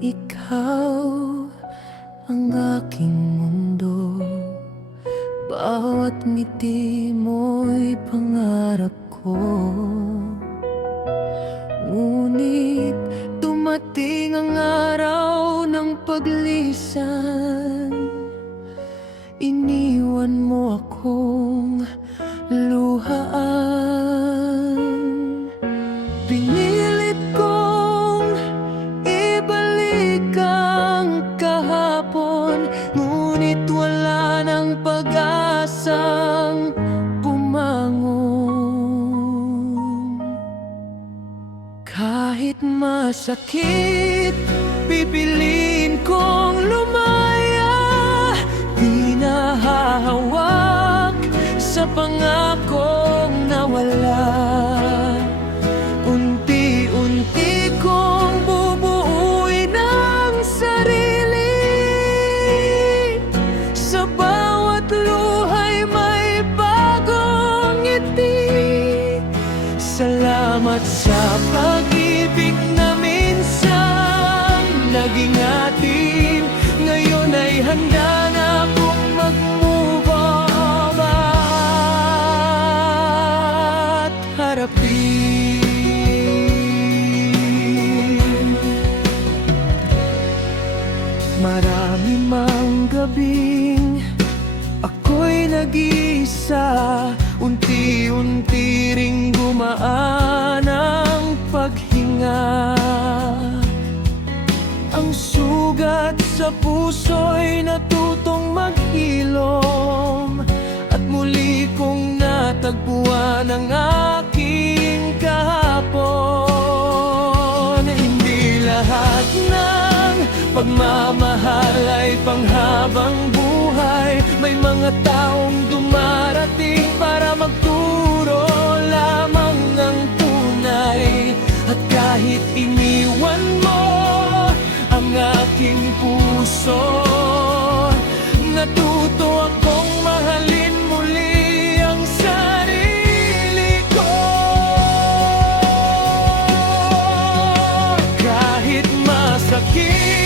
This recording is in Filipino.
ikaw ang aking mundo. Bawat ngiti mo'y pangarap ko. Ngunit dumating ang araw ng paglisan. Iniwan mo akong luhaan. Pinilit kong ibalik ang kahapon, ngunit wala ng pag-asang bumangon. Kahit masakit, pipiliin kong lumaya. Di nahahawak sa pangakong nawala. Unti-unti kong bubuuin ang sarili. Sa bawat luha'y may bagong ngiti. Salamat sa pag-ibig na minsan naging atin. Ngayon ay handa na akong mag-move on at harapin. Marami mang gabing ako'y nag-iisa. Unti-unti ring gumaan ang paghinga. Ang sugat sa puso'y natutong maghilom, at muli kong natagpuan ang aking kahapon. Hindi lahat ng pagmamahal ay panghabang buhay. May mga taong dumarating para magturo lamang ng tunay. At kahit iniwan mo ang aking puso, natuto akong mahalin muli ang sarili ko. Kahit masakit,